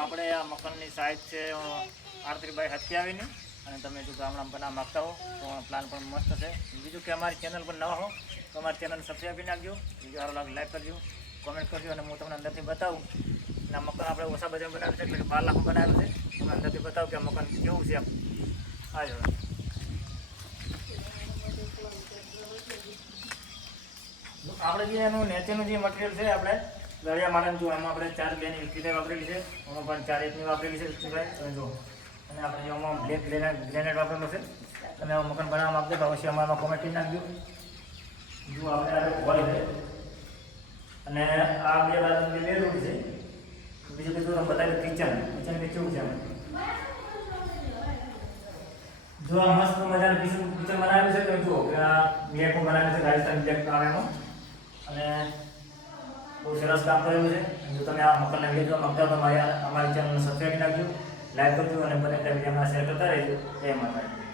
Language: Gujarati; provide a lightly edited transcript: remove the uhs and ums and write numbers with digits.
આપણે આ મકાનની સાઇઝ છે 38x27 અને તમે જો ગામડામાં બનાવવા માગતા હો તો પ્લાન પણ મસ્ત છે. બીજું કે અમારી ચેનલ પર નવા હો તો અમારી ચેનલ સબસ્ક્રાઈબ કરી નાખજો, વિડીયો સારો લાગે લાઈક કરજો, કોમેન્ટ કરજો અને હું તમને અંદરથી બતાવું. અને આ મકાન આપણે ઓછા બજારમાં બનાવ્યું છે, એટલે કે 12 લાખમાં બનાવ્યું છે. તમને અંદરથી બતાવું કે આ મકાન કેવું છે. આ જો આપણે જે એનું નેચરનું જે મટીરિયલ છે આપણે દરિયા માટે જો એમાં આપણે 4 બેની વિકૃતિ વાપરેલી છે, એમાં પણ 4 1ની વાપરેલી છે વિકૃતિભાઈ તમે જો. અને આપણે એમાં બ્લેક ગ્રેનાઇટ વાપરેલું છે. તમે આ મકાન બનાવવા માગતો તો અવશ્ય અમારામાં કોમેન્ટ કરી નાખજો. જો આપણે આ હોલ છે અને આ બે બાજુ બે રૂમ છે. બીજું કીધું તમે બતાવ્યું કિચન કે કેવું છે. જો આ મસ્ત મજાનું કિચન બનાવેલું છે. તમે જુઓ કે આ બ્લેકમાં બનાવેલું છે, રાજસ્થાન બ્લેક કાળામાં, અને બહુ સરસ કામ કરેલું છે. જો તમે આ મકાનને વિડીયો જોવા માંગતા હો તો અમારી ચેનલને સબસ્ક્રાઈબ કરી નાખજો, લાઈક કરજો અને બને ત્યાં વિડીયોમાં શેર કરતા રહેજો. જય માતા.